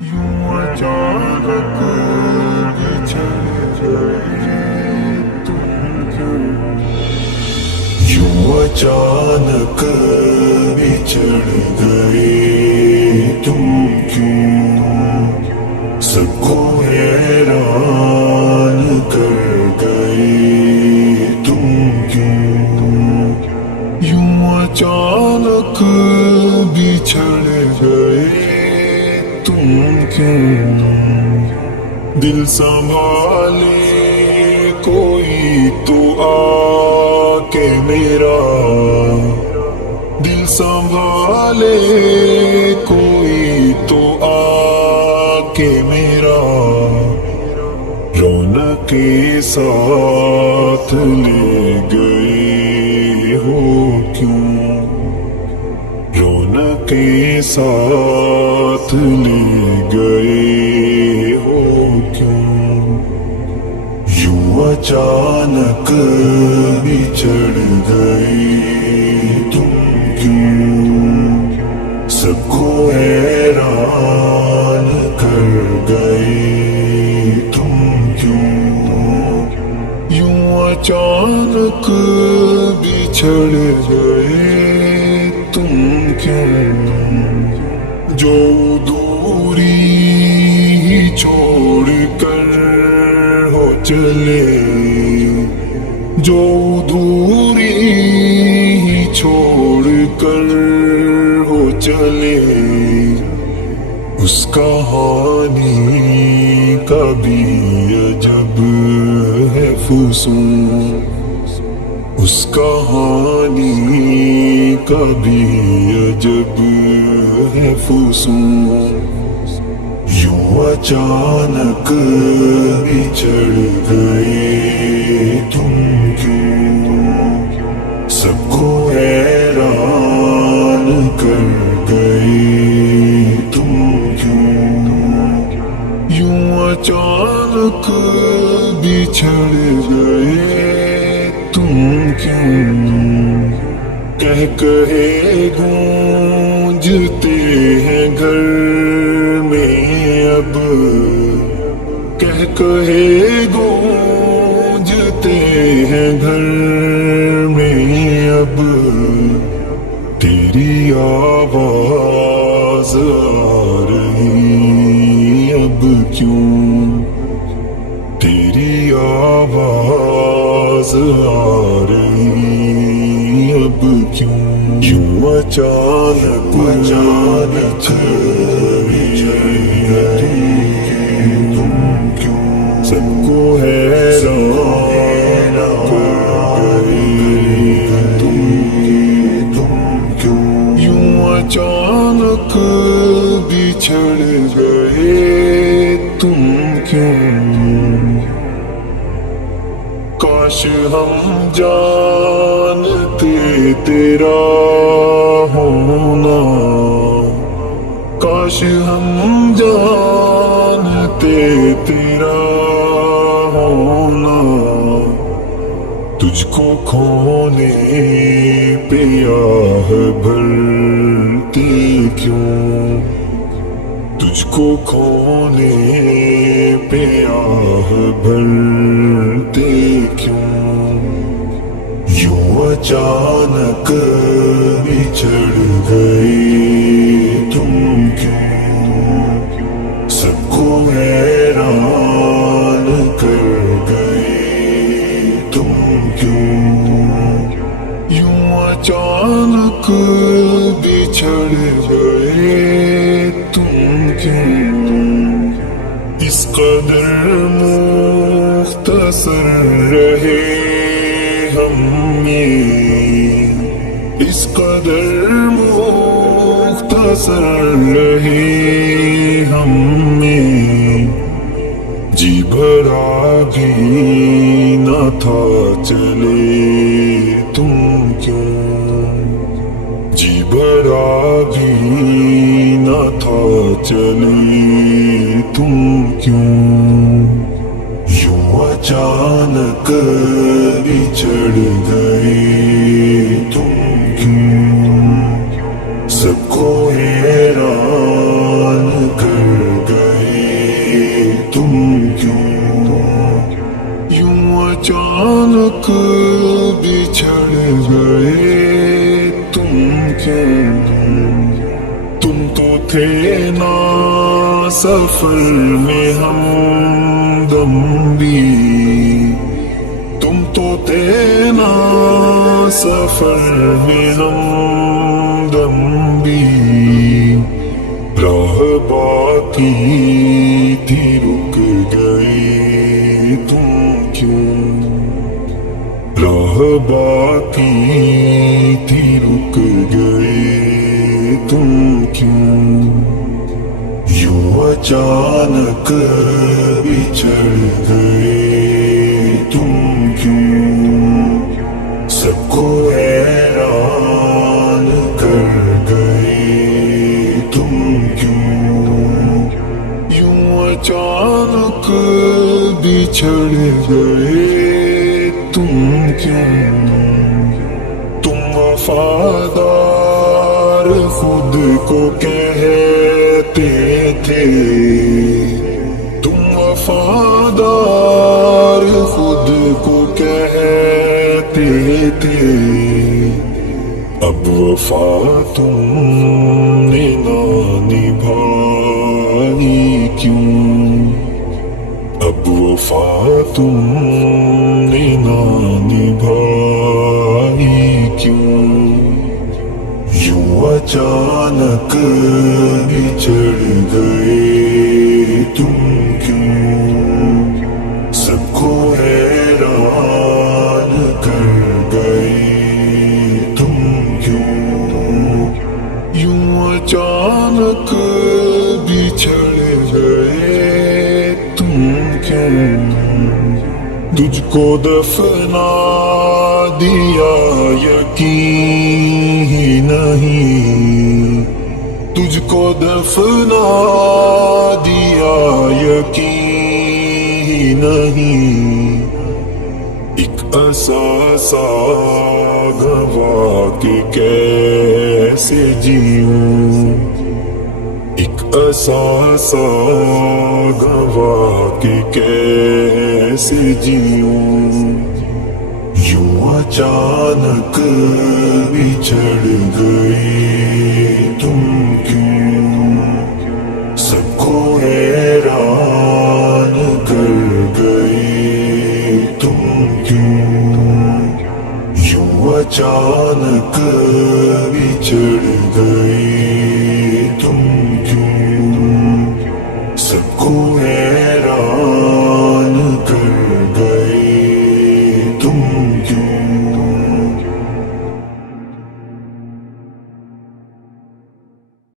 यूं अचानक बिछड़ गए तुम क्यों, यूं अचानक बिछड़ गए तुम क्यों, सबको हैरान कर गए तुम क्यों, यूं अचानक बिछड़ गए तुम क्यों, दिल संभाले कोई तो आके मेरा, दिल संभाले कोई तो आके मेरा, रौनक के साथ ले गए हो क्यों, रौनक के साथ ले गए हो क्यों, यूं अचानक बिछड़ गए तुम क्यों, सबको हैरान कर गए तुम क्यों, यूं अचानक बिछड़ गए तुम क्यों, जो दूरी छोड़ कर हो चले, जो दूरी छोड़ कर हो चले, उस कहानी का भी अजब है फुसूं, उस कहानी का भी अजब है फुसूं, यूं अचानक बिछड़ गए तुम क्यों, सबको हैरान कर गए तुम क्यों, यूं अचानक बिछड़ गए तुम क्यों, कह कहे गूंजते हैं घर में अब, कह कहे गूंजते हैं घर में अब, तेरी आवाज आ रही अब क्यों, तेरी आवाज आ रही अब क्यों, यूं अचानक अचानक बिछड़ गए तुम क्यों, सबको हैरान कर गए तुम क्यों, यूं अचानक बिछड़ गए तुम क्यों, काश हम जानते तेरा होना, काश हम जानते तेरा होना, तुझको खोने पे आह भरती क्यों, तुझको खोने पे आह भरते क्यों, यूं अचानक बिछड़ गए तुम क्यों, सबको हैरान कर गए तुम क्यों, यूं अचानक बिछड़ गए तुम क्यों, इस कदर मुख्तसर रहे हम ये, इस कदर मुख्तसर रहे हम ये, जी भरा भी न था चले तुम क्यों, जी भरा भी न था चले तुम क्यों, यूं अचानक बिछड़ गए तुम क्यों, सबको हैरान कर गए نا سفر میں ہمدم بھی، تم تو تھے نا سفر میں ہمدم بھی، راہ باقی تھی رک گئی تم کیوں، راہ باقی تھی رک گئی تم کیوں، یوں اچانک بچھڑ گئے تم کیوں، سب کو حیران کر گئے تم کیوں، یوں اچانک بچھڑ گئے تم کیوں، تم وفادار خود کو کہتے تھے، تم وفادار خود کو کہتے تھے، اب وفا تم نے نہ نبھائی کیوں، اب وفا تم نے نہ نبھائی کیوں، یوں اچانک بچھڑ گئے تم کیوں، سب کو حیران کر گئے تم کیوں، یوں اچانک بچھڑ گئے تم کیوں، تجھ کو دفنا دیا یقین ہی نہیں، تجھ کو دفنا دیا یقین ہی نہیں، ایک احساسا گوا کے کیسے جیوں، ایک احساسا گوا کے کیسے جیوں، یوں اچانک بچھڑ گئی